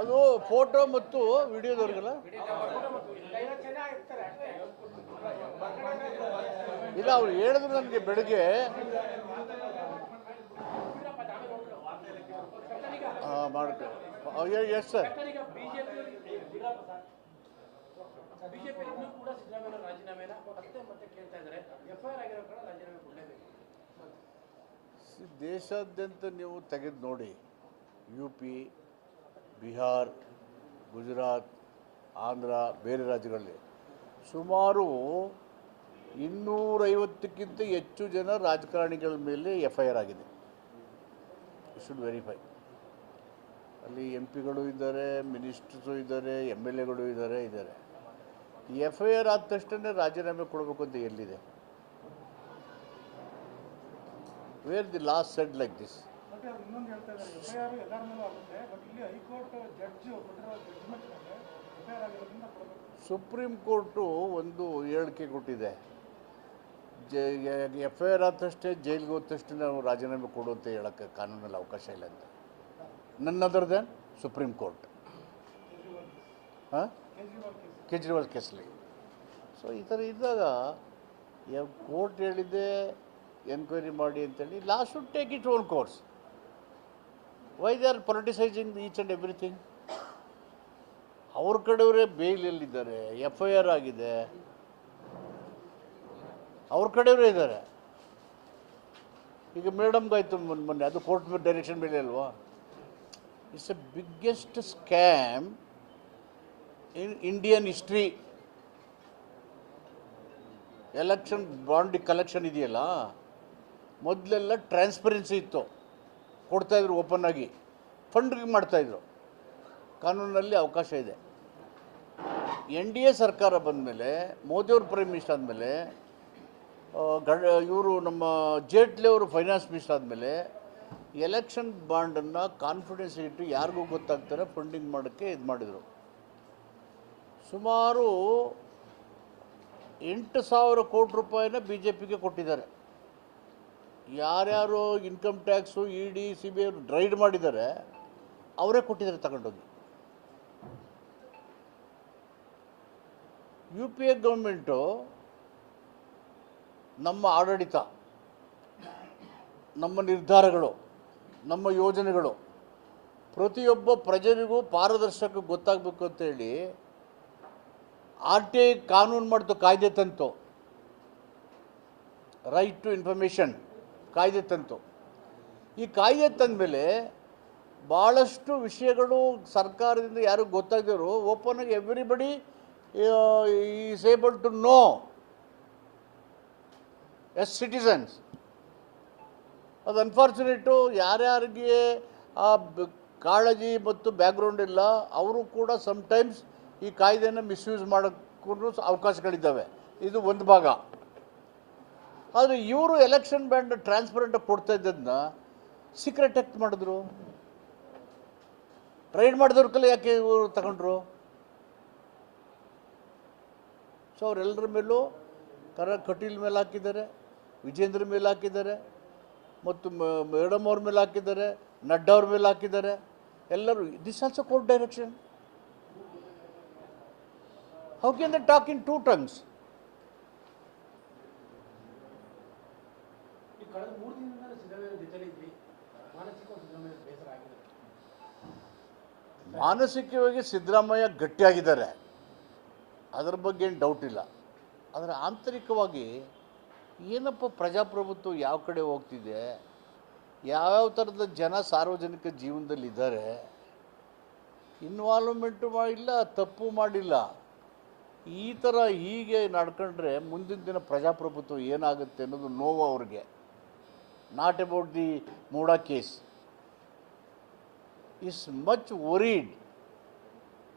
ಅದು ಫೋಟೋ ಮತ್ತು ವಿಡಿಯೋದವ್ರಿಗಲ್ಲ ಇಲ್ಲ, ಅವ್ರು ಹೇಳಿದ್ರು ನನಗೆ ಬೆಳಗ್ಗೆ. ಮಾಡ್ಕೊ ಎಸ್ ಸರ್. ದೇಶಾದ್ಯಂತ ನೀವು ತೆಗೆದು ನೋಡಿ, UP, ಬಿಹಾರ್, ಗುಜರಾತ್, ಆಂಧ್ರ, ಬೇರೆ ರಾಜ್ಯಗಳಲ್ಲಿ ಸುಮಾರು 250ಕ್ಕಿಂತ ಹೆಚ್ಚು ಜನ ರಾಜಕಾರಣಿಗಳ ಮೇಲೆ FIR ಆಗಿದೆ. You should verify. ಅಲ್ಲಿ MP ಗಳು ಇದ್ದಾರೆ, ಮಿನಿಸ್ಟರ್ಸು ಇದ್ದಾರೆ, MLAಗಳು ಇದ್ದಾರೆ. ಈ FIR ಆದ ತಕ್ಷಣ ರಾಜೀನಾಮೆ ಕೊಡಬೇಕು ಅಂತ ಎಲ್ಲಿದೆ? Where the last shed like this? Supreme court ಒಂದು ಹೇಳಿಕೆ ಕೊಟ್ಟಿದೆ, FIR ಆದ ತಕ್ಷಣ ಜೈಲಿಗೆ ಹೋದ ತಕ್ಷಣ ನಾವು ರಾಜೀನಾಮೆ ಕೊಡು ಅಂತ ಹೇಳೋಕ್ಕೆ ಕಾನೂನಲ್ಲಿ ಅವಕಾಶ ಇಲ್ಲ ಅಂತ. None other than Supreme Court. Kejriwal ಕೇಸಲ್ಲಿ. ಸೊ ಈ ಥರ ಇದ್ದಾಗ ಕೋರ್ಟ್ ಹೇಳಿದ್ದೆ ಎನ್ಕ್ವೈರಿ ಮಾಡಿ ಅಂತೇಳಿ, last should take it on course. Why they are politicising each and everything? ಅವ್ರ ಕಡೆಯವರೇ ಬೇಲಲ್ಲಿದ್ದಾರೆ, FIR ಆಗಿದೆ, ಅವ್ರ ಕಡೆಯವರೇ ಇದ್ದಾರೆ. ಈಗ ಮೇಡಮ್ಗಾಯ್ತು ಮೊನ್ನೆ, ಅದು ಕೋರ್ಟ್ ಡೈರೆಕ್ಷನ್ ಮೇಲೆ ಅಲ್ವಾ? It's A biggest scam in Indian history. Election bond collection ಇದೆಯಲ್ಲ, ಮೊದಲೆಲ್ಲ ಟ್ರಾನ್ಸ್ಪರೆನ್ಸಿ ಇತ್ತು, ಕೊಡ್ತಾಯಿದ್ರು ಓಪನ್ ಆಗಿ, ಫಂಡ್ರಿಗೆ ಮಾಡ್ತಾಯಿದ್ರು. ಕಾನೂನಲ್ಲಿ ಅವಕಾಶ ಇದೆ. NDA ಸರ್ಕಾರ ಬಂದಮೇಲೆ, ಮೋದಿಯವರು ಪ್ರೈಮ್ ಮಿನಿಸ್ಟರ್ ಆದಮೇಲೆ, ಇವರು ನಮ್ಮ ಜೇಟ್ಲಿ ಅವರು ಫೈನಾನ್ಸ್ ಮಿನಿಸ್ಟರ್ ಆದಮೇಲೆ, ಎಲೆಕ್ಷನ್ ಬಾಂಡನ್ನು ಕಾನ್ಫಿಡೆನ್ಸ್ ಇಟ್ಟು ಯಾರಿಗೂ ಗೊತ್ತಾಗ್ತಾರೆ ಫಂಡಿಂಗ್ ಮಾಡೋಕ್ಕೆ ಇದು ಮಾಡಿದರು. ಸುಮಾರು 8,000 ಕೋಟಿ ರೂಪಾಯಿನ BJPಗೆ ಕೊಟ್ಟಿದ್ದಾರೆ. ಯಾರ್ಯಾರು income tax, ED, CBI raid ಮಾಡಿದ್ದಾರೆ, ಅವರೇ ಕೊಟ್ಟಿದ್ದಾರೆ ತಗೊಂಡೋಗಿ. UPA ಗೌರ್ಮೆಂಟು ನಮ್ಮ ಆಡಳಿತ, ನಮ್ಮ ನಿರ್ಧಾರಗಳು, ನಮ್ಮ ಯೋಜನೆಗಳು ಪ್ರತಿಯೊಬ್ಬ ಪ್ರಜೆಗೂ ಪಾರದರ್ಶಕ ಗೊತ್ತಾಗಬೇಕು ಅಂತೇಳಿ RTI ಕಾನೂನು ಮಾಡಿತು, ಕಾಯ್ದೆ ತಂತು. ರೈಟ್ ಟು ಇನ್ಫಾರ್ಮೇಷನ್ ಕಾಯ್ದೆ ತಂತು. ಈ ಕಾಯ್ದೆ ತಂದ ಮೇಲೆ ಭಾಳಷ್ಟು ವಿಷಯಗಳು ಸರ್ಕಾರದಿಂದ ಯಾರು ಗೊತ್ತಾಗಿದ್ರು ಓಪನ್ ಆಗಿ everybody is able to know as citizens. ಅದು ಅನ್ಫಾರ್ಚುನೇಟು. ಯಾರ್ಯಾರಿಗೆ ಆ ಕಾಳಜಿ ಮತ್ತು ಬ್ಯಾಕ್ಗ್ರೌಂಡ್ ಇಲ್ಲ, ಅವರು ಕೂಡ ಸಮ್ಟೈಮ್ಸ್ ಈ ಕಾಯ್ದೆಯನ್ನು ಮಿಸ್ಯೂಸ್ ಮಾಡೋಕ್ಕೂ ಅವಕಾಶಗಳಿದ್ದಾವೆ. ಇದು ಒಂದು ಭಾಗ. ಆದರೆ ಇವರು ಎಲೆಕ್ಷನ್ ಬ್ಯಾಂಡ್ ಟ್ರಾನ್ಸ್ಪರೆಂಟಾಗಿ ಕೊಡ್ತಾ ಇದ್ದದನ್ನ ಸೀಕ್ರೆಟ್ ಆಕ್ಟ್ ಮಾಡಿದ್ರು. ರೈಡ್ ಮಾಡಿದವ್ರ ಯಾಕೆ ಇವರು ತಗೊಂಡ್ರು? ಸೊ ಅವರೆಲ್ಲರ ಮೇಲೂ ಕಟೀಲ್ ಮೇಲೆ ಹಾಕಿದ್ದಾರೆ, ವಿಜೇಂದ್ರ ಮೇಲೆ ಹಾಕಿದ್ದಾರೆ, ಮತ್ತು ಮೇಡಮ್ ಅವ್ರ ಮೇಲೆ ಹಾಕಿದ್ದಾರೆ, ನಡ್ಡಾ ಅವ್ರ ಮೇಲೆ ಹಾಕಿದ್ದಾರೆ. ಎಲ್ಲರೂ this also court direction. How can they talk in 2 tongues? ಮಾನಸಿಕವಾಗಿ ಸಿದ್ದರಾಮಯ್ಯ ಗಟ್ಟಿಯಾಗಿದ್ದಾರೆ, ಅದರ ಬಗ್ಗೆ ಏನು ಡೌಟ್ ಇಲ್ಲ. ಆದರೆ ಆಂತರಿಕವಾಗಿ ಏನಪ್ಪ ಪ್ರಜಾಪ್ರಭುತ್ವ ಯಾವ ಕಡೆ ಹೋಗ್ತಿದೆ, ಯಾವ್ಯಾವ ಥರದ ಜನ ಸಾರ್ವಜನಿಕ ಜೀವನದಲ್ಲಿದ್ದಾರೆ, ಇನ್ವಾಲ್ವ್ಮೆಂಟು ಮಾಡಿಲ್ಲ, ತಪ್ಪು ಮಾಡಿಲ್ಲ. ಈ ಥರ ಹೀಗೆ ನಡ್ಕೊಂಡ್ರೆ ಮುಂದಿನ ದಿನ ಪ್ರಜಾಪ್ರಭುತ್ವ ಏನಾಗುತ್ತೆ ಅನ್ನೋದು ನೋವು ಅವ್ರಿಗೆ. Not about the MUDA case. Is much varied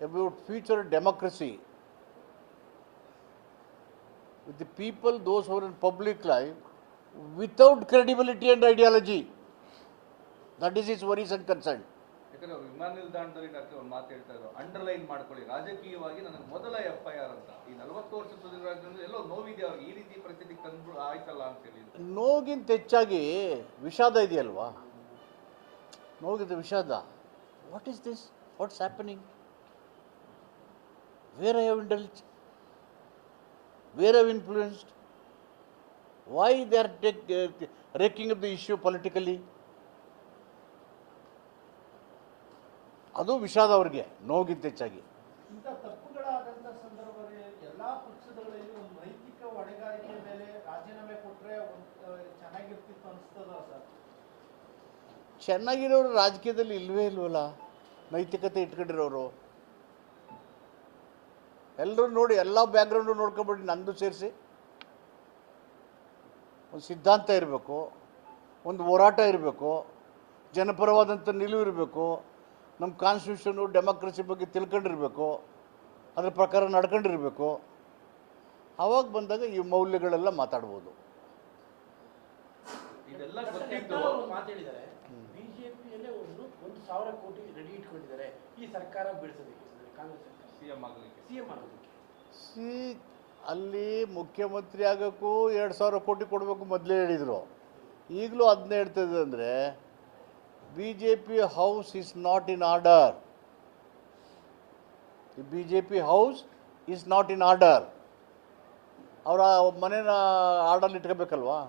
about future democracy. With the people, those who are in public life, without credibility and ideology. That is his worries and concern. ಯಾಕಂದ್ರೆ ಅವರು ವಿಮಾನ ನಿಲ್ದಾಣದಲ್ಲಿ ಒಂದು ಮಾತು ಹೇಳ್ತಾ ಇದ್ರು, ಅಂಡರ್ಲೈನ್ ಮಾಡ್ಕೊಳ್ಳಿ, ರಾಜಕೀಯವಾಗಿ ನನಗೆ ಮೊದಲ FIR ಅಂತ. ಈ 40 ವರ್ಷ ಸುದೀರ್ಘ ಎಲ್ಲೋ ನೋವಿದೆ ಅವ್ರಿಗೆ, ಈ ರೀತಿ ಪರಿಸ್ಥಿತಿಗೆ ತಂದು ಆಯ್ತಲ್ಲ ಅಂತ ಹೇಳಿ. ನೋವಿಗಿಂತ ಹೆಚ್ಚಾಗಿ ವಿಷಾದ ಇದೆಯಲ್ವಾ? ನೋವಿಗಿಂತ ವಿಷಾದ. What is this What's happening? Where I have indulged? Where I have influenced? Why they are raking up the issue politically? ಅದು ವಿಷಾದ ಅವ್ರಿಗೆ, ನೋವಿಗಿಂತ ಹೆಚ್ಚಾಗಿ. ಇಂಥ ತಪ್ಪುಗಳಾದಂಥ ಸಂದರ್ಭದಲ್ಲಿ ಎಲ್ಲ ಪಕ್ಷಗಳಲ್ಲಿ ಒಂದು ನೈತಿಕ ಹೊಣೆಗಾರಿಕೆ ಮೇಲೆ ರಾಜೀನಾಮೆ ಕೊಟ್ಟರೆ ಚೆನ್ನಾಗಿರ್ತಿತ್ತು ಅನಿಸ್ತದ ಸರ್? ಚೆನ್ನಾಗಿರೋರು ರಾಜಕೀಯದಲ್ಲಿ ಇಲ್ವೇ ಇಲ್ವಲ್ಲ, ನೈತಿಕತೆ ಇಟ್ಕೊಂಡಿರೋರು ಎಲ್ಲರೂ ನೋಡಿ, ಎಲ್ಲ ಬ್ಯಾಕ್ಗ್ರೌಂಡು ನೋಡ್ಕೊಬಿಟ್ಟು ನಂದು ಸೇರಿಸಿ. ಒಂದು ಸಿದ್ಧಾಂತ ಇರಬೇಕು, ಒಂದು ಹೋರಾಟ ಇರಬೇಕು, ಜನಪರವಾದಂಥ ನಿಲುವು ಇರಬೇಕು, ನಮ್ಮ ಕಾನ್ಸ್ಟಿಟ್ಯೂಷನು ಡೆಮೋಕ್ರಸಿ ಬಗ್ಗೆ ತಿಳ್ಕೊಂಡಿರಬೇಕು, ಅದ್ರ ಪ್ರಕಾರ ನಡ್ಕೊಂಡಿರಬೇಕು. ಆವಾಗ ಬಂದಾಗ ಈ ಮೌಲ್ಯಗಳೆಲ್ಲ ಮಾತಾಡ್ಬೋದು. ಇದೆಲ್ಲ ಗೊತ್ತಿದ್ದು ಮಾತು ಹೇಳಿದ್ದಾರೆ, ಬಿಜೆಪಿಯಲ್ಲೇ 1,000 ಕೋಟಿ ರೆಡಿ ಇಟ್ಕೊಂಡಿದ್ದಾರೆ ಈ ಸರ್ಕಾರ ಬೀಳಿಸೋದಕ್ಕೆ, ಕಾಂಗ್ರೆಸ್ ಸರ್ಕಾರ ಸಿಎಂ ಆಗೋದಕ್ಕೆ. ಅಲ್ಲಿ ಮುಖ್ಯಮಂತ್ರಿ ಆಗೋಕ್ಕೂ 2,000 ಕೋಟಿ ಕೊಡಬೇಕು ಮೊದಲೇ ಹೇಳಿದರು. ಈಗಲೂ ಅದನ್ನೇ ಹೇಳ್ತದೆ. ಅಂದರೆ B J P house is not in order. The B J P house is not in order. ಅವರ ಮನೇನ ಆರ್ಡರ್ಲಿ ಇಟ್ಕೋಬೇಕಲ್ವಾ?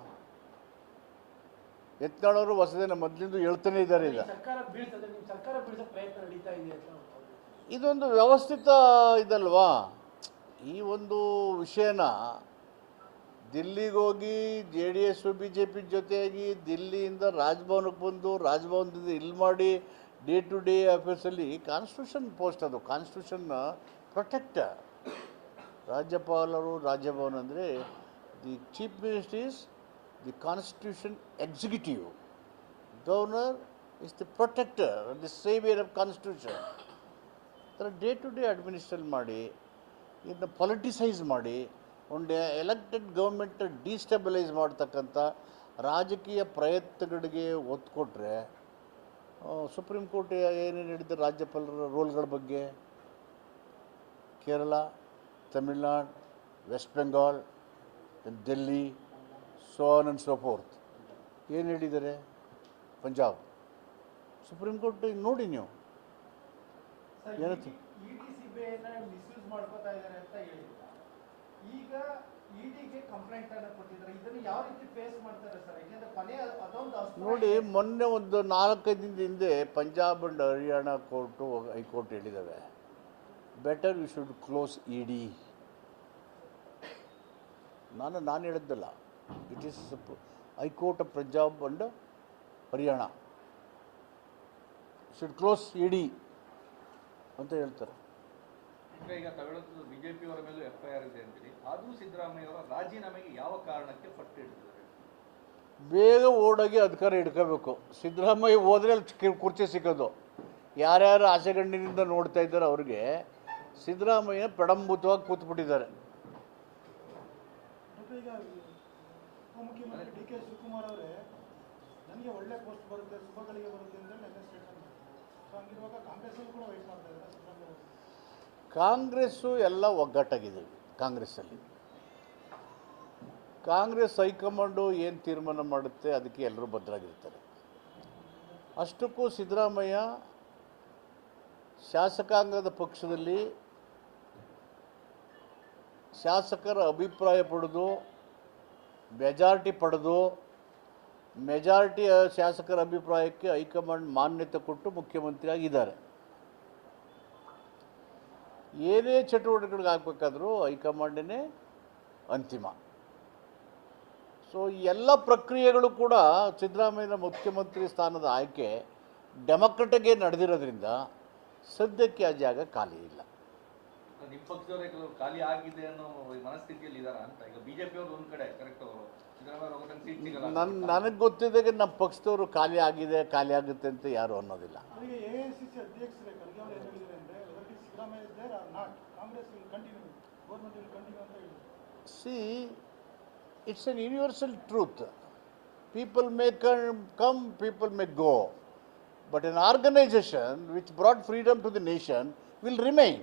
ಎತ್ನಾಳವರು ಹೊಸದೇನ ಮೊದಲಿಂದ ಹೇಳ್ತಾನೆ ಇದ್ದಾರೆ. ಈಗ ಸರ್ಕಾರ ಬೀಳ್ತದೆ, ನಿಮ್ಮ ಸರ್ಕಾರ ಬೀಳಿಸೋ ಪ್ರಯತ್ನ ನಡೀತಾ ಇದೆ ಅಂತ. ಇದೊಂದು ವ್ಯವಸ್ಥಿತ ಇದಲ್ವಾ? ಈ ಒಂದು ವಿಷಯನ ದಿಲ್ಲಿಗೆ ಹೋಗಿ J D S B J P ಜೊತೆಯಾಗಿ ದಿಲ್ಲಿಯಿಂದ ರಾಜಭವನಕ್ಕೆ ಬಂದು ರಾಜಭವನದಿಂದ ಇಲ್ಲಿ ಮಾಡಿ ಡೇ ಟು ಡೇ ಅಫೇರ್ಸಲ್ಲಿ ಕಾನ್ಸ್ಟಿಟ್ಯೂಷನ್ ಪೋಸ್ಟ್, ಅದು ಕಾನ್ಸ್ಟಿಟ್ಯೂಷನ್ನ ಪ್ರೊಟೆಕ್ಟರ್. ರಾಜ್ಯಪಾಲರು ರಾಜಭವನ ಅಂದರೆ the chief minister is the constitution executive, governor is the protector, the saviour of constitution. ಥರ ಡೇ ಟು ಡೇ ಅಡ್ಮಿನಿಸ್ಟ್ರೇಟ್ ಮಾಡಿ ಇದನ್ನ ಪೊಲಿಟಿಸೈಸ್ ಮಾಡಿ ಒಂದು ಎಲೆಕ್ಟೆಡ್ ಗೌರ್ಮೆಂಟ್ ಡಿಸ್ಟೆಬಿಲೈಸ್ ಮಾಡ್ತಕ್ಕಂಥ ರಾಜಕೀಯ ಪ್ರಯತ್ನಗಳಿಗೆ ಒತ್ತು ಕೊಟ್ಟರೆ ಸುಪ್ರೀಂ ಕೋರ್ಟ್ ಏನೇನು ಹೇಳಿದ ರಾಜ್ಯಪಾಲರ ರೋಲ್ಗಳ ಬಗ್ಗೆ Kerala, Tamil Nadu, West Bengal, Delhi, so on and so forth ಏನು ಹೇಳಿದ್ದಾರೆ, ಪಂಜಾಬ್ ಸುಪ್ರೀಂ ಕೋರ್ಟ್ ನೋಡಿ ನೀವು ಏನಂತ ಮಿಸ್ಯೂಸ್ ಮಾಡ್ಕೋತಾ ಇದ್ದಾರೆ ಅಂತ ಹೇಳಿದ್ರು. ಈಗ ಇಡಿಗೆ ಕಂಪ್ಲೇಂಟ್ ಅನ್ನು ಕೊಟ್ಟಿದ್ದಾರೆ. ಇದನ್ನು ಯಾವ ರೀತಿ ಫೇಸ್ ಮಾಡ್ತಾರೆ ಸರ್? ಯಾಕೆಂದ್ರೆ ಕೊನೆ ಅದೊಂದು ನೋಡಿ, ಮೊನ್ನೆ ಒಂದು 4-5 ದಿನದ ಹಿಂದೆ Punjab and Haryana court, high court ಹೇಳಿದ್ದಾವೆ, better you should close ED. ನಾನು ಹೇಳಿದ್ದಲ್ಲ, it is high court of Punjab and Haryana should close ED ಅಂತ ಹೇಳ್ತಾರೆ. ಈಗ ತಗೊಳ್ಳೋದು ಬಿಜೆಪಿ ಅವರ ಮೇಲೂ FIR ಇದೆ ಅಂತೇಳಿ, ಆದರೂ ಸಿದ್ದರಾಮಯ್ಯ ಅವರ ರಾಜೀನಾಮೆಗೆ ಯಾವ ಕಾರಣಕ್ಕೆ ಪಟ್ಟು ಹಿಡಿದಿದ್ದಾರೆ? ಬೇಗ ಓಡೋಗಿ ಅಧಿಕಾರ ಹಿಡ್ಕೋಬೇಕು. ಸಿದ್ದರಾಮಯ್ಯ ಹೋದ್ರೆ ಅಲ್ಲಿ ಕುರ್ಚಿ ಸಿಗೋದು. ಯಾರ್ಯಾರು ಆಸೆಗಣ್ಣಿನಿಂದ ನೋಡ್ತಾ ಇದ್ದಾರೆ ಅವ್ರಿಗೆ ಸಿದ್ದರಾಮಯ್ಯ ಪ್ರಡಂಭೂತವಾಗಿ ಕೂತ್ಬಿಟ್ಟಿದ್ದಾರೆ. ಈಗ ಉಪಮುಖ್ಯಮಂತ್ರಿ ಡಿ ಕೆ ಶಿವಕುಮಾರ್ ಅವರೇ ನನಗೆ ಒಳ್ಳೆ ಪೋಸ್ಟ್ ಬರುತ್ತೆ, ಶುಭಗಳಿಗೆ ಬರುತ್ತೆ ಅಂತ ನೆನ್ನೆ ಸ್ಟೇಟ್ಮೆಂಟ್ ಮಾಡಿದ್ದಾರೆ. ಸೊ ಹಂಗಿರುವಾಗ ಕಾಂಗ್ರೆಸ್ಸಲ್ಲಿ ಕೂಡ ವೆಯ್ಟ್ ಮಾಡ್ತಾ ಇದ್ದಾರೆ ಸಿದ್ದರಾಮಯ್ಯ. ಕಾಂಗ್ರೆಸ್ಸು ಎಲ್ಲ ಒಗ್ಗಟ್ಟಾಗಿದ್ದೀವಿ. ಕಾಂಗ್ರೆಸ್ ಹೈಕಮಾಂಡು ಏನು ತೀರ್ಮಾನ ಮಾಡುತ್ತೆ ಅದಕ್ಕೆ ಎಲ್ಲರೂ ಬದ್ಧರಾಗಿರ್ತಾರೆ. ಅಷ್ಟಕ್ಕೂ ಸಿದ್ದರಾಮಯ್ಯ ಶಾಸಕಾಂಗದ ಪಕ್ಷದಲ್ಲಿ ಶಾಸಕರ ಅಭಿಪ್ರಾಯ ಪಡೆದು ಮೆಜಾರಿಟಿ ಶಾಸಕರ ಅಭಿಪ್ರಾಯಕ್ಕೆ ಹೈಕಮಾಂಡ್ ಮಾನ್ಯತೆ ಕೊಟ್ಟು ಮುಖ್ಯಮಂತ್ರಿ ಆಗಿದ್ದಾರೆ. ಏನೇ ಚಟುವಟಿಕೆಗಳಿಗೆ ಆಗಬೇಕಾದ್ರೂ ಹೈಕಮಾಂಡೇ ಅಂತಿಮ. ಸೊ ಎಲ್ಲ ಪ್ರಕ್ರಿಯೆಗಳು ಕೂಡ ಸಿದ್ದರಾಮಯ್ಯನ ಮುಖ್ಯಮಂತ್ರಿ ಸ್ಥಾನದ ಆಯ್ಕೆ ಡೆಮೊಕ್ರೆಟಿಕ್ಗೆ ನಡೆದಿರೋದ್ರಿಂದ ಸದ್ಯಕ್ಕೆ ಆ ಜಾಗ ಖಾಲಿ ಇಲ್ಲ. ನಿಮ್ಮ ಪಕ್ಷದವರೇ ಕೆಲವರು ಖಾಲಿ ಆಗಿದೆ ಅನ್ನೋ ಮನಸ್ಥಿತಿಯಲ್ಲಿ ಇದ್ದಾರ ಅಂತ. ಈಗ ಬಿಜೆಪಿ ಅವರು ಒಂದು ಕಡೆ ಕರೆಕ್ಟ್, ಅವರು ಸಿದ್ದರಾಮಯ್ಯ ಸೀಟ್ ಸಿಗಲ್ಲ. ನನಗೆ ಗೊತ್ತಿದ್ದಾಗೆ ನಮ್ಮ ಪಕ್ಷದವರು ಖಾಲಿ ಆಗುತ್ತೆ ಅಂತ ಯಾರು ಅನ್ನೋದಿಲ್ಲ. AICC ಅಧ್ಯಕ್ಷರೇ ಖರ್ಗೆ ಅವರು ಏನು ಹೇಳಿದ್ದಾರೆ ಅಂದರೆ whether Siddaramaiah is there or not, Congress will continue, government will continue ಅಂತ ಹೇಳಿದ್ದಾರೆ. See, it's an universal truth. People may come, people may go, but an organization which brought freedom to the nation will remain.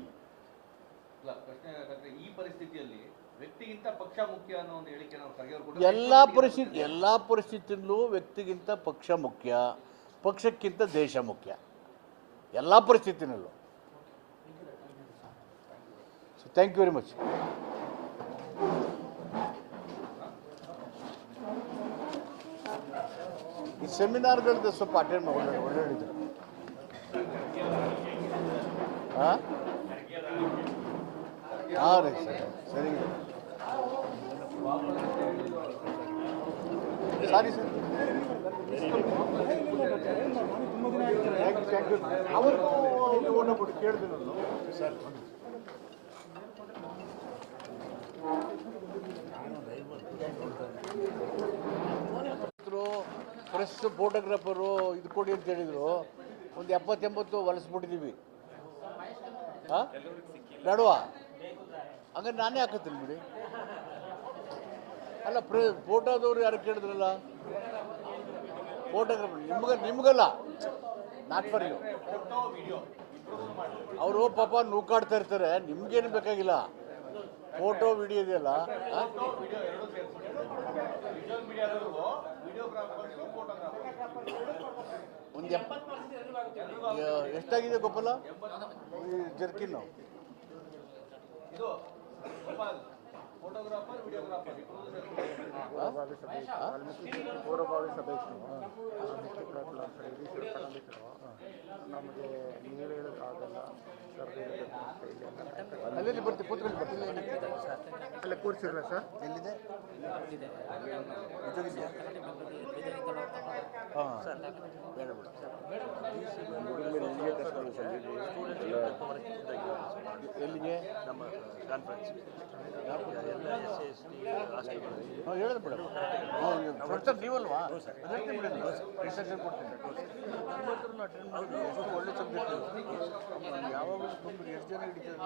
ಇಲ್ಲ, ಪ್ರಶ್ನೆ ಯಾಕಂದ್ರೆ ಈ ಪರಿಸ್ಥಿತಿಯಲ್ಲಿ ವ್ಯಕ್ತಿಗಿಂತ ಪಕ್ಷ ಮುಖ್ಯ ಅನ್ನೋ ಒಂದು ಹೇಳಿಕೆ ನಾವು ಖರ್ಗೆ ಅವರು ಎಲ್ಲ ಪರಿಸ್ಥಿತಿಯಲ್ಲೂ ವ್ಯಕ್ತಿಗಿಂತ ಪಕ್ಷ ಮುಖ್ಯ, ಪಕ್ಷಕ್ಕಿಂತ ದೇಶ ಮುಖ್ಯ. ಎಲ್ಲ ಪರಿಸ್ಥಿತಿನಲ್ಲೂ ಥ್ಯಾಂಕ್ ಯು ವೆರಿ ಮಚ್. ಈ ಸೆಮಿನಾರ್ಗಳದ್ದು ಸ್ವಲ್ಪ ಅಟೆಂಡ್ ಮಾಡಿ ಒಳ್ಳೆಯದು. ಹಾಂ ಹಾಂ ರೀ ಸರಿ ಸಾರಿ ಸರ್. Thank you. ಅವ್ರಿಗೂ ಓಡಬಿಟ್ಟು ಕೇಳಿದೆ ನಾನು ಸರ್. ಪ್ರೆಸ್ ಫೋಟೋಗ್ರಾಫರು ಇದು ಕೊಡಿ ಅಂತ ಹೇಳಿದರು. ಒಂದು 70-80 ಹೊಲಿಸ್ಬಿಟ್ಟಿದ್ದೀವಿ. ಹಾಂ ಬೇಡವಾ? ಹಂಗಾರೆ ನಾನೇ ಹಾಕತ್ತೀನಿ ಬಿಡಿ. ಅಲ್ಲ ಫೋಟೋದವ್ರು ಯಾರು ಕೇಳಿದ್ರಲ್ಲ, ಫೋಟೋಗ್ರಾಫರ್ ನಿಮ್ಗಲ್ಲ, ನಾಟ್ ಫಾರ್ ಯು. ಅವರು ಪಾಪ ನೂಕಾಡ್ತಾ ಇರ್ತಾರೆ, ನಿಮ್ಗೇನು ಬೇಕಾಗಿಲ್ಲ. ಫೋಟೋ ವಿಡಿಯೋ ಇದೆಯಲ್ಲ, ಒಂದು ಎಷ್ಟಾಗಿದೆ ಗೋಪಾಲ ಈ ಜರ್ಕಿನ್ನು? ಫೋಟೋಗ್ರಾಫರ್ ವಿಡಿಯೋಗ್ರಾಫರ್ ಪೂರ್ವಭಾವಿ ಸಭೆಯಿತ್ತು ನಮಗೆ ನೀವು ಹೇಳೋಕ್ಕಾಗಲ್ಲ ಅಲ್ಲಿ ಬರ್ತೀವಿ, ಕೂತ್ಕೊಂಡು ಬರ್ತೀನಿ. ಅಲ್ಲ ಕೂರಿಸಿಲ್ಲ ಸರ್? ಎಲ್ಲಿದೆ? ಹಾಂ ಬೇಡ ಬಿಡ. ಎಲ್ಲಿಗೆ? ನಮ್ಮ ಕಾನ್ಫರೆನ್ಸ್ ಹಾಂ ಹೇಳಿದ್ರು ಬಿಡ. ಪ್ರೊಫೆಸರ್ ನೀವಲ್ವಾ? ಅದಕ್ಕೆ ಬಿಡಿ, ಇನ್ಸ್ಟ್ರಕ್ಷನ್ ಕೊಡ್ತೀನಿ. ಅಟೆಂಡ್ ಮಾಡಿ. ಎಷ್ಟು ಒಳ್ಳೆ ಸಬ್ಜೆಕ್ಟ್. ಯಾವಾಗಲೂ ತುಂಬ ಎಷ್ಟು ಜನ ಹಿಡಿತಾರೆ?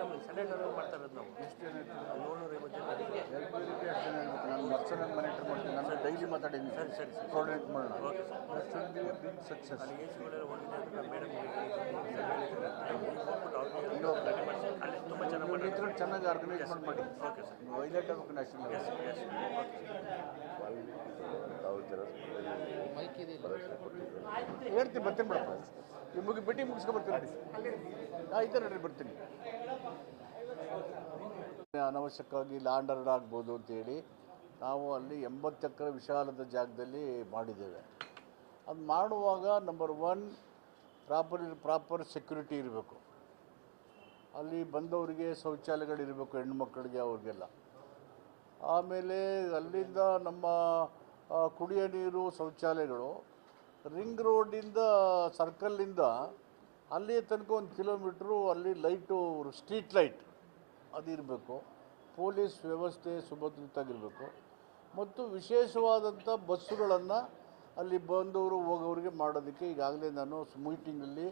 ನಮ್ಮ ಸೆನೆಟರ್ ಮಾಡ್ತಾರೆ ನಾವು. ಎಷ್ಟು ಜನ ಇರ್ತಾರೆ? 750 ಜನ. ಎಲ್ಲರಿಗೆ ಎಷ್ಟು ಜನ ಇರ್ಬೇಕು? ನಾನು ಮರ್ಸನಾಗಿ ಮಾನಿಟರ್ ಮಾಡ್ತೀನಿ. ನಾನು ಡೈಲಿ ಮಾತಾಡಿದ್ದೀನಿ. ಸರಿ ಕೋಆರ್ಡಿನೇಟ್ ಮಾಡೋಣ. That should be a big success. ಅಲ್ಲಿ ಏಸುಗಳೆಲ್ಲ ಹೋಗಿದ್ದೆ ಅಂದರೆ ಮೇಡಮ್ ಅಲ್ಲಿ ತುಂಬ ಚೆನ್ನಾಗಿ ಮಾಡಿ ಚೆನ್ನಾಗಿ ಆರ್ಗನೈಸ್ ಮಾಡಿ. Okay sir. ಹೈಲೈಟ್ ಆಗಬೇಕು ನ್ಯಾಷನಲ್. ಹೇಳ್ತೀನಿ, ಬರ್ತೀನಿ ಬಿಡಪ್ಪ. ನಿಮಗೆ ಮೀಟಿಂಗ್ ಮುಗಿಸ್ಕೊಬರ್ತೀನಿ. ಆಯ್ತು ನೋಡ್ರಿ, ಬರ್ತೀನಿ. ಅನವಶ್ಯಕವಾಗಿ ಲ್ಯಾಂಡ್ ಆರ್ಡರ್ ಆಗ್ಬೋದು ಅಂತೇಳಿ ನಾವು ಅಲ್ಲಿ 80 ಎಕರೆ ವಿಶಾಲದ ಜಾಗದಲ್ಲಿ ಮಾಡಿದ್ದೇವೆ. ಅದು ಮಾಡುವಾಗ ನಂಬರ್ 1 ಪ್ರಾಪರ್ ಸೆಕ್ಯೂರಿಟಿ ಇರಬೇಕು. ಅಲ್ಲಿ ಬಂದವರಿಗೆ ಶೌಚಾಲಯಗಳಿರಬೇಕು, ಹೆಣ್ಮಕ್ಳಿಗೆ ಅವ್ರಿಗೆಲ್ಲ. ಆಮೇಲೆ ಅಲ್ಲಿಂದ ನಮ್ಮ ಕುಡಿಯೋ ನೀರು ಶೌಚಾಲಯಗಳು ರಿಂಗ್ ರೋಡಿಂದ ಸರ್ಕಲ್ಲಿಂದ ಅಲ್ಲಿ ತನಕ 1 ಕಿಲೋಮೀಟ್ರು ಅಲ್ಲಿ ಲೈಟು, ಸ್ಟ್ರೀಟ್ ಲೈಟ್ ಅದು ಇರಬೇಕು. ಪೊಲೀಸ್ ವ್ಯವಸ್ಥೆ ಸುಭದ್ರತಾಗಿರಬೇಕು. ಮತ್ತು ವಿಶೇಷವಾದಂಥ ಬಸ್ಸುಗಳನ್ನು ಅಲ್ಲಿ ಬಂದವರು ಹೋಗೋರಿಗೆ ಮಾಡೋದಕ್ಕೆ ಈಗಾಗಲೇ ನಾನು ಮೀಟಿಂಗಲ್ಲಿ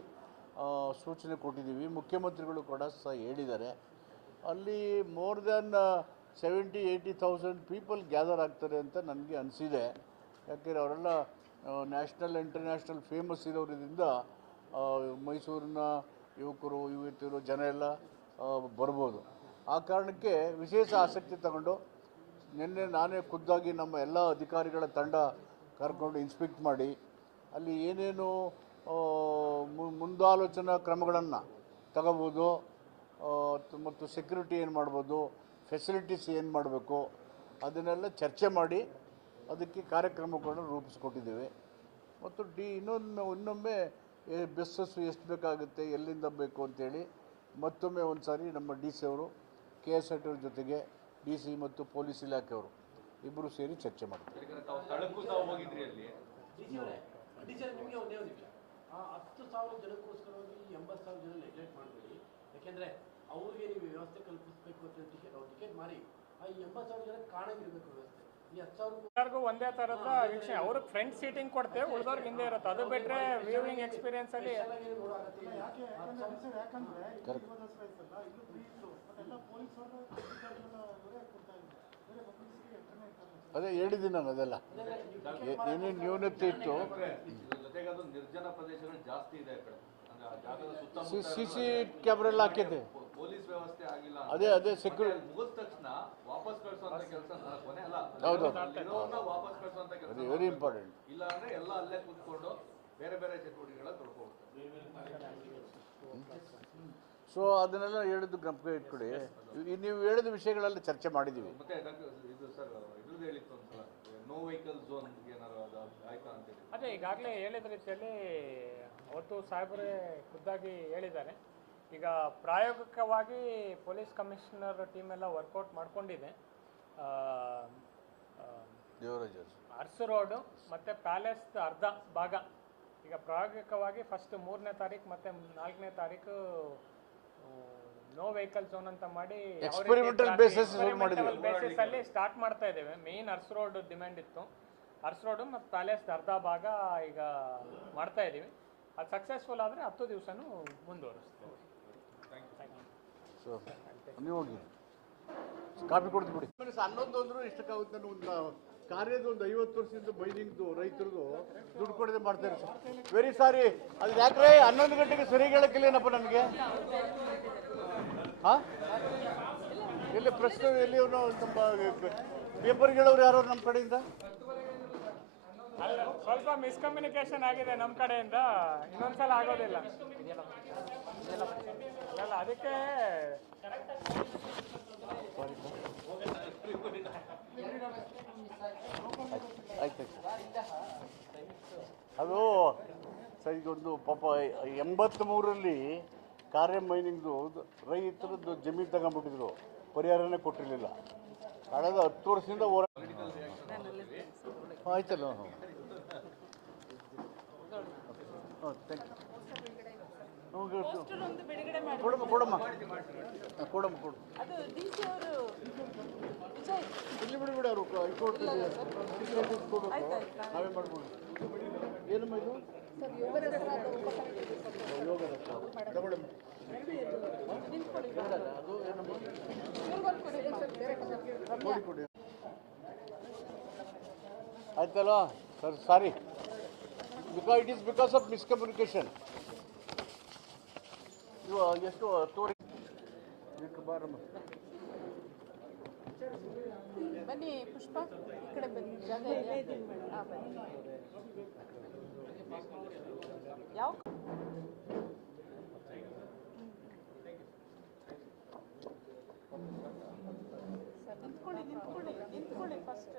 ಸೂಚನೆ ಕೊಟ್ಟಿದ್ದೀವಿ. ಮುಖ್ಯಮಂತ್ರಿಗಳು ಕೂಡ ಸಹ ಹೇಳಿದ್ದಾರೆ. ಅಲ್ಲಿ ಮೋರ್ ದ್ಯಾನ್ 70,000-80,000 ಪೀಪಲ್ ಗ್ಯಾದರ್ ಆಗ್ತಾರೆ ಅಂತ ನನಗೆ ಅನಿಸಿದೆ. ಯಾಕೆಂದರೆ ಅವರೆಲ್ಲ ನ್ಯಾಷನಲ್ ಇಂಟರ್ನ್ಯಾಷನಲ್ ಫೇಮಸ್ ಇರೋದ್ರಿಂದ ಮೈಸೂರಿನ ಯುವತಿಯರು ಜನ ಎಲ್ಲ ಬರ್ಬೋದು. ಆ ಕಾರಣಕ್ಕೆ ವಿಶೇಷ ಆಸಕ್ತಿ ತಗೊಂಡು ನಿನ್ನೆ ನಾನೇ ಖುದ್ದಾಗಿ ನಮ್ಮ ಎಲ್ಲ ಅಧಿಕಾರಿಗಳ ತಂಡ ಕರ್ಕೊಂಡು ಇನ್ಸ್ಪೆಕ್ಟ್ ಮಾಡಿ ಅಲ್ಲಿ ಏನೇನು ಮುಂದಾಲೋಚನಾ ಕ್ರಮಗಳನ್ನು ತಗೋಬೋದು ಮತ್ತು ಸೆಕ್ಯೂರಿಟಿ ಏನು ಮಾಡ್ಬೋದು, ಫೆಸಿಲಿಟೀಸ್ ಏನು ಮಾಡಬೇಕು ಅದನ್ನೆಲ್ಲ ಚರ್ಚೆ ಮಾಡಿ ಅದಕ್ಕೆ ಕಾರ್ಯಕ್ರಮಗಳನ್ನು ರೂಪಿಸ್ಕೊಟ್ಟಿದ್ದೇವೆ. ಮತ್ತು ಇನ್ನೊಮ್ಮೆ ಬಸ್ಸಸ್ಸು ಎಷ್ಟು ಬೇಕಾಗುತ್ತೆ, ಎಲ್ಲಿಂದ ಬೇಕು ಅಂತೇಳಿ ಮತ್ತೊಮ್ಮೆ ಒಂದು ಸಾರಿ ನಮ್ಮ ಡಿ ಸಿ ಅವರು KSRT ಅವ್ರ ಜೊತೆಗೆ DC ಮತ್ತು ಪೊಲೀಸ್ ಇಲಾಖೆಯವರು ಇಬ್ಬರು ಸೇರಿ ಚರ್ಚೆ ಮಾಡ್ತಾರೆ. ಹೋಗಿದ್ರಿ ಅಲ್ಲಿ ನಿಮಗೆ ಒಂದೇ ನಿಮಿಷ. 10,000 ಜನಕ್ಕೋಸ್ಕರವಾಗಿ 80,000 ಜನ ನೆಗ್ಲೆಕ್ಟ್ ಮಾಡಬೇಡಿ. ಯಾಕೆಂದರೆ ಅವ್ರಿಗೆ ನೀವು ವ್ಯವಸ್ಥೆ ಕಲ್ಪಿಸಬೇಕು ಅಂತ ಟಿಕೆಟ್ ಮಾರಿ ಆ 80,000 ಜನಕ್ಕೆ ಕಾಣಂಗಿರ್ಬೇಕು ವ್ಯವಸ್ಥೆ. ಈ 10,000 ಎಲ್ಲರಿಗೂ ಒಂದೇ ಥರದ ವೀಕ್ಷಣೆ. ಅವ್ರಿಗೆ ಫ್ರಂಟ್ ಸೀಟಿಂಗ್ ಕೊಡ್ತೇವೆ, ಉಳಿದವ್ರಿಗೆ ಹಿಂದೆ ಇರುತ್ತೆ. ಅದು ಬಿಟ್ಟರೆ ವ್ಯೂವಿಂಗ್ ಎಕ್ಸ್ಪೀರಿಯನ್ಸ್ ಅಲ್ಲಿ ಯಾಕೆ ಯಾಕಂದ್ರೆ ಇಲ್ಲೂ ಫ್ರೀ ಇತ್ತು, ಅದೆಲ್ಲ ಪೊಲೀಸರು ಕೊಡ್ತಾ ಇದ್ರು. ಬೇರೆ ಪಬ್ಲಿಕ್ಸಿಗೆ ಎಷ್ಟನೇ ಇರ್ತಾರೆ. ಅದೇ ಹೇಳಿದ್ದೀನಿ ನಾನು. ಅದೆಲ್ಲ ಏನೇನು ನ್ಯೂನತೆ ಇತ್ತು. ಜೊತೆಗೆ ಅದು ನಿರ್ಜನ ಪ್ರದೇಶಗಳು ಜಾಸ್ತಿ ಇದೆ ಆ ಕಡೆ. ಅಂದ್ರೆ ಆ ಜಾಗದ CC ಕ್ಯಾಮ್ರಾ ಎಲ್ಲ ಹಾಕಿದ್ದೆ. ಪೊಲೀಸ್ ವ್ಯವಸ್ಥೆ ಆಗಿಲ್ಲ. ಅದೇ ಸೆಕ್ಯೂರಿಟಿ ಮುಗಿದ ತಕ್ಷಣ ವಾಪಸ್ ಕಳಿಸುವಂತ ಕೆಲಸ ಕೊನೆ ಅಲ್ಲ. ಹೌದು, ವಾಪಸ್ ಕಳಿಸುವಂತ ಕೆಲಸ ವೆರಿ ಇಂಪಾರ್ಟೆಂಟ್. ಇಲ್ಲ ಅಂದ್ರೆ ಎಲ್ಲ ಅಲ್ಲೇ ಕೂತ್ಕೊಂಡು ಬೇರೆ ಬೇರೆ ಚಟುವಟಿಕೆಗಳ ತೊಡ್ಕೊಳ್ತಾರೆ. ಸೊ ಅದನ್ನೆಲ್ಲ ಹೇಳಿದ್ದು ಜ್ಞಾಪಕ ಇಟ್ಕೊಡಿ. ನೀವು ಹೇಳಿದ ವಿಷಯಗಳೆಲ್ಲ ಚರ್ಚೆ ಮಾಡಿದ್ದೀವಿ. ಮತ್ತೆ ಇದು ಸರ್ ಇದ್ರದ್ದು ಹೇಳಿತ್ತು ಒಂದ್ಸಲ ನೋ ವೆಹಿಕಲ್ ಝೋನ್ ಏನಾರು ಅದು ಆಯ್ತಾ ಅಂತೇಳಿ. ಅದೇ ಈಗಾಗಲೇ ಹೇಳಿದ ರೀತಿಯಲ್ಲಿ ಅವತ್ತು ಸಾಹೇಬರೇ ಖುದ್ದಾಗಿ ಹೇಳಿದ್ದಾರೆ. ಈಗ ಪ್ರಾಯೋಗಿಕವಾಗಿ ಪೊಲೀಸ್ ಕಮಿಷನರ್ ಟೀಮ್ ಎಲ್ಲ ವರ್ಕೌಟ್ ಮಾಡ್ಕೊಂಡಿದೆ. ದೇವರಾಜ್ ಅರ್ಸು ರೋಡು ಮತ್ತು ಪ್ಯಾಲೇಸ್ ಅರ್ಧ ಭಾಗ ಈಗ ಪ್ರಾಯೋಗಿಕವಾಗಿ ಫಸ್ಟ್ 3ನೇ ತಾರೀಕು ಮತ್ತು 4ನೇ ತಾರೀಕು ನೋ ವೆಹಿಕಲ್ ಝೋನ್ ಅಂತ ಮಾಡಿ ಎಕ್ಸ್ಪೆರಿಮೆಂಟಲ್ ಬೇಸಿಸ್ ಅಲ್ಲಿ ಸ್ಟಾರ್ಟ್ ಮಾಡ್ತಾ ಇದ್ದೇವೆ. ಮೇನ್ ಅರ್ಸ್ ರೋಡ್ ಡಿಮ್ಯಾಂಡ್ ಇತ್ತು. ಅರ್ಸ್ ರೋಡು ಮತ್ತು ಪ್ಯಾಲೇಸ್ ಅರ್ಧ ಭಾಗ ಈಗ ಮಾಡ್ತಾ ಇದ್ದೀವಿ. ಅದು ಸಕ್ಸಸ್ಫುಲ್ ಆದರೆ 10 ದಿವಸನೂ ಮುಂದುವರಿಸ್ತೇವೆ. ಸೊ ನೀವು ಹೋಗಿ ಕಾಪಿ ಕೊಡ್ತು ಬಿಡಿ. 11 ಅಂದರೂ ಎಷ್ಟಕ್ಕಾಗುತ್ತೆ ಒಂದು ಕಾರ್ಯದ ಒಂದು 50 ವರ್ಷದಿಂದ ಬೈಲಿಂಗ್ದು ರೈತರದು ದುಡ್ಡು ಕೊಡದೆ ಮಾಡ್ತಾರೆ ಸರ್. Very sorry. ಅದು ಯಾಕ್ರೆ 11 ಗಂಟೆಗೆ ಸರಿಗೆ ಹೇಳಕ್ಕಿಲ್ಲೇನಪ್ಪ ನನಗೆ? ಹಾಂ ಎಲ್ಲಿ ಪ್ರಶ್ನೆ ಎಲ್ಲಿ ನಮ್ಮ ಪೇಪರ್ಗೆ ಹೇಳೋರು ಯಾರೋ ನಮ್ಮ ಕಡೆಯಿಂದ? ಅಲ್ಲ, ಸ್ವಲ್ಪ ಮಿಸ್ಕಮ್ಯುನಿಕೇಶನ್ ಆಗಿದೆ ನಮ್ಮ ಕಡೆಯಿಂದ. ಇನ್ನೊಂದ್ಸಲ ಆಗೋದಿಲ್ಲ. ಅಲ್ಲ ಅದಕ್ಕೆ ಆಯ್ತು. ಅದು ಸರ್ ಈಗ ಒಂದು ಪಾಪ 83ರಲ್ಲಿ ಕಾರ್ಯ ಮೈನಿಂಗ್ದು ರೈತರದ್ದು ಜಮೀನು ತಗೊಂಡ್ಬಿಟ್ಟಿದ್ರು, ಪರಿಹಾರನೇ ಕೊಟ್ಟಿರಲಿಲ್ಲ. ಕಳೆದ 10 ವರ್ಷದಿಂದ ಆಯ್ತಲ್ಲ. ಹಾಂ ಥ್ಯಾಂಕ್ ಯು. ಕೊಡಮ್ಮ ಕೊಡಮ್ಮ ಕೊಡಮ್ಮ ಕೊಡು. ಇಲ್ಲಿ ಬಿಡಿ ಬಿಡಿ ಅವರು ಹೈಕೋರ್ಟ್ ನಾವೇ ಮಾಡ್ಬೋದು. ಏನಮ್ಮ ಇದು ಯೋಗ ತಗೊಳ್ಳಮ್ಮ. ಅದು ಏನಮ್ಮ ಕೊಡಿ ಕೊಡಿ. ಆಯ್ತಲ್ಲ sir. Sorry, it is because of miscommunication. ಎಷ್ಟು ತೋರಿ ಬಾರಮ್ಮ. ಬನ್ನಿ ಪುಷ್ಪ, ಈ ಕಡೆ ಬನ್ನಿ. ಜಾಗ ಇದೆಯಾ? ಹಾಂ ಬನ್ನಿ. ಯಾವ ನಿಂತ್ಕೊಳ್ಳಿ ಫಸ್ಟ್.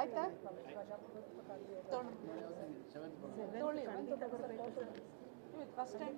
ಆಯ್ತಾ? ತೊಗೊಳ್ಳಿ. First time